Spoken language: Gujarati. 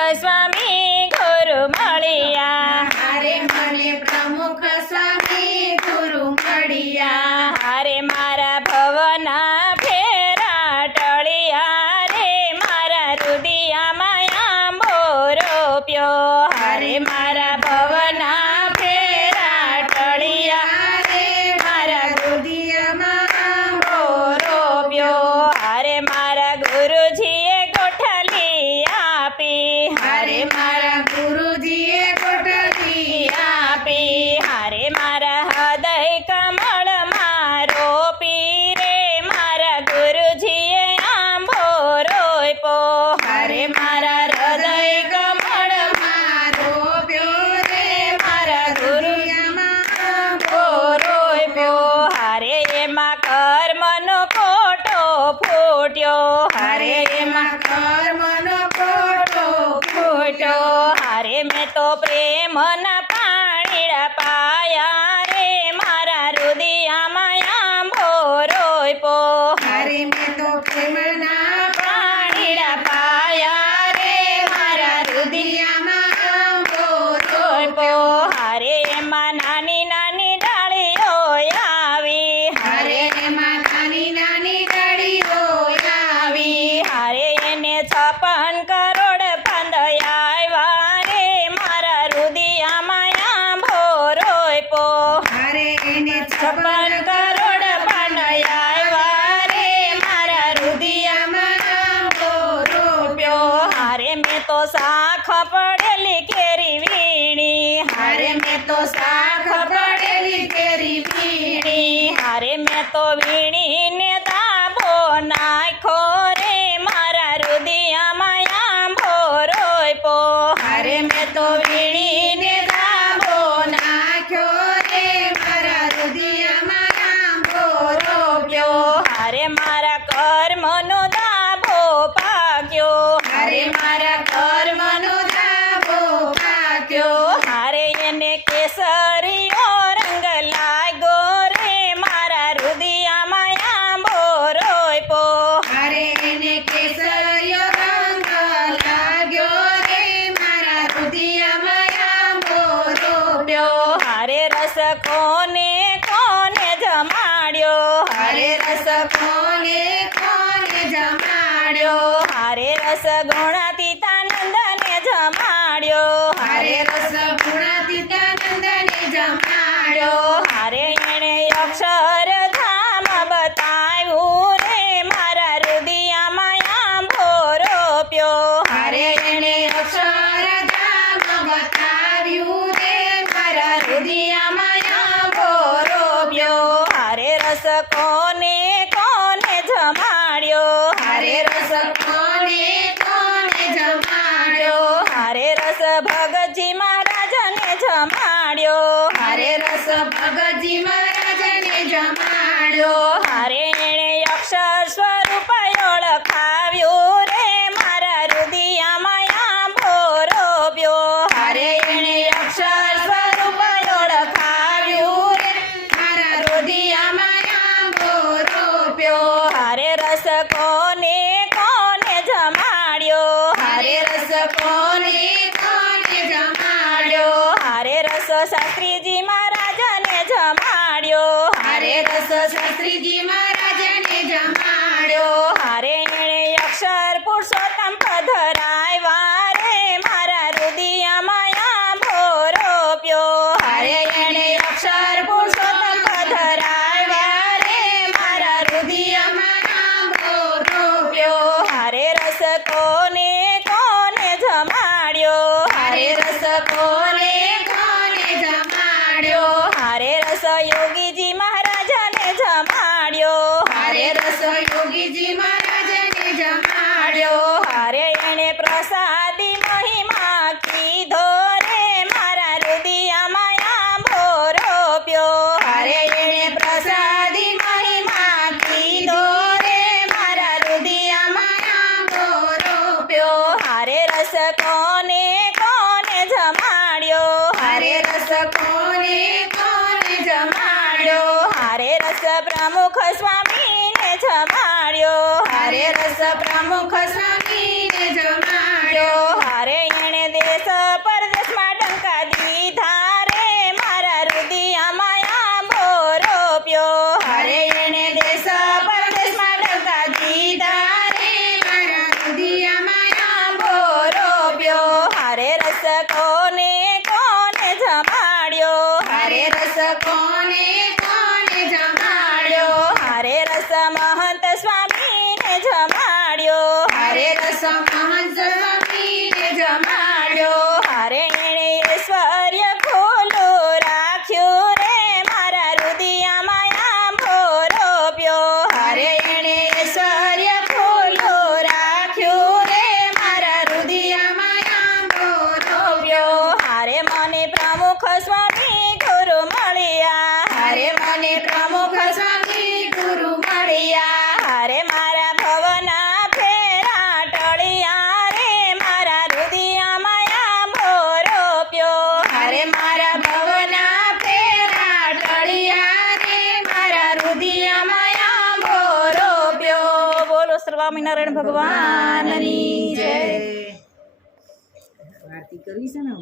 સ્વામી ગુરુ મળ્યા, હારે મને પ્રમુખ સ્વામી ગુરુ મળ્યા. હારે મારા ભવના ફેરા ટળિયા રે, મારા રુદિયામાં આંબો રોપ્યો. હારે મારા ભવના ફેરા ટળિયા રે, મારા રુદિયામાં આંબો રોપ્યો. હારે મારા ગુરુજીએ ગોઠલી આપી, હારે મારા ગુરુજીએ કોઠડી આપી. હારે મારા હૃદય કમળમાં રોપી રે, મારા ગુરુજીએ આંબો રોપ્યો. હારે મારા હૃદય કમળમાં રોપ્યો રે મારા ગુરુયામાં આંબો રોપ્યો. હારે એમાં કર્મનો કોટો ફૂટ્યો, હારે એમાં કર્મનો કોટો ફૂટ્યો. હારે મેં તો પ્રેમના પાણીડા પાયા રે, મારા રુદિયામાં આંબો રોપ્યો. હારે મેં તો પ્રેમના પાણીડા પાયા રે, મારા રુદિયામાં આંબો રોપ્યો. હારે એમાં નાની નાની ડાળીઓ આવી, હારે એમાં નાની નાની ડાળીઓ આવી. હારે એને 56 કરોડ ફંદયાવ્યા રે, મારા રુદિયામાં આંબો રોપ્યો. હારે એને 56 કરોડ ફંદયાવ્યા રે, મારા રુદિયામાં આંબો રોપ્યો. હારે મેં તો શાખ પડેલી કેરી વીણી, હારે મેં તો શાખ પડેલી કેરી વીણી. હારે મેં તો વીણીને દાબો નાખો રે, મારા રુદિયામાં આંબો રોપ્યો. હારે મેં તો વીણીને દાબો નાખ્યો રે મારા રુદિયામાં આંબો રોપ્યો. હારે મારા કર્મનો દાબો પાક્યો, હારે મારા કર્મનો દાબો પાક્યો. હારે એને કેસરીઓ રંગ લાગ્યો રે, મારા રુદિયામાં આંબો રોપ્યો. હારે એને કેસરીયો રંગ લાગ્યો રે મારા રુદિયામાં આંબો રોપ્યો. હારે રસ કોને કોને જમાડ્યો, હારે રસ કોને કોને જમાડ્યો. હારે રસ ગુણાતીતાનંદને જમાડ્યો. હારે રસ ગુણાતીતાનંદને જમાડ્યો. હારે એણે અક્ષરધામ બતાવ્યું રે, મારા રુદિયામાં આંબો રોપ્યો. હારે એને અક્ષરધામ બતાવ્યું રે મારા રુદિયામાં આંબો રોપ્યો. હારે રસ કોને કોને જમાડ્યો, હારે રસ કોને કોને જમાડ્યો. હારે રસ ભગતજી મહારાજને જમાડ્યો. હારે રસ ભગતજી મહારાજને જમાડ્યો. હારે એણે અક્ષર સ્વરૂપ ઓળખાવ્યું રે, મારા રુદિયામાં આંબો રોપ્યો. હારે એને અક્ષર સ્વરૂપ ઓળખાવ્યું રે મારા રુદિયામાં આંબો રોપ્યો. હારે રસ કોને કોને જમાડ્યો, હારે રસ કોને કોને જમાડ્યો. હારે રસ શાસ્ત્રીજી મહારાજને જમાડ્યો. હારે રસ શાસ્ત્રીજી મહારાજને જમાડ્યો. હારે એણે અક્ષર પુરુષોત્તમ પધરાવ્યા રે, મારા રુદિયામાં આંબો રોપ્યો. હારે એને અક્ષર પુરુષોત્તમ પધરાવ્યા રે મારા રુદિયામાં આંબો રોપ્યો. હારે રસ કોને કોને જમાડ્યો, હારે રસ કોને કોને જમાડ્યો. હારે રસ યોગીજી મહારાજને જમાડ્યો. હારે રસ યોગીજી મહારાજને જમાડ્યો. હારે એણે પ્રસાદી મહિમા કીધો રે, મારા રુદિયામાં આંબો રોપ્યો. હારે એને પ્રસાદી મહિમા કીધો રે મારા રુદિયામાં આંબો રોપ્યો. હારે રસ કોને કોને જમાડ્યો, હારે રસ કોને કોને જમાડ્યો. હારે રસ પ્રમુખ સ્વામીને જમાડ્યો. હારે રસ પ્રમુખ સ્વામીને જમાડ્યો. હારે કોને કોને જમાડ્યો હારે રસ કોને કોને જમાડ્યો હારે રસ મહંત સ્વામીને જમાડ્યો હારે રસ મહંત સ્વામીને જમાડ્યો હારે એણે ઐશ્વર્ય ખુલ્લું રાખ્યું રે મારા રુદિયામાં આંબો રોપ્યો હારે એણે ઐશ્વર્ય ખુલ્લું રાખ્યું રે મારા રુદિયામાં આંબો રોપ્યો હારે મને પ્રમુખ સ્વામી ગુરુ મળ્યા હારે મને પ્રમુખ સ્વામી ગુરુ મળ્યા હારે મારા ભવના ફેરા ટળિયા રે મારા રુદિયામાં આંબો રોપ્યો હારે મારા ભવના ફેરા ટળિયા રે મારા રુદિયામાં આંબો રોપ્યો બોલો સ્વામિનારાયણ ભગવાનની ભગવાનની જય જય આરતી કરવી છે ને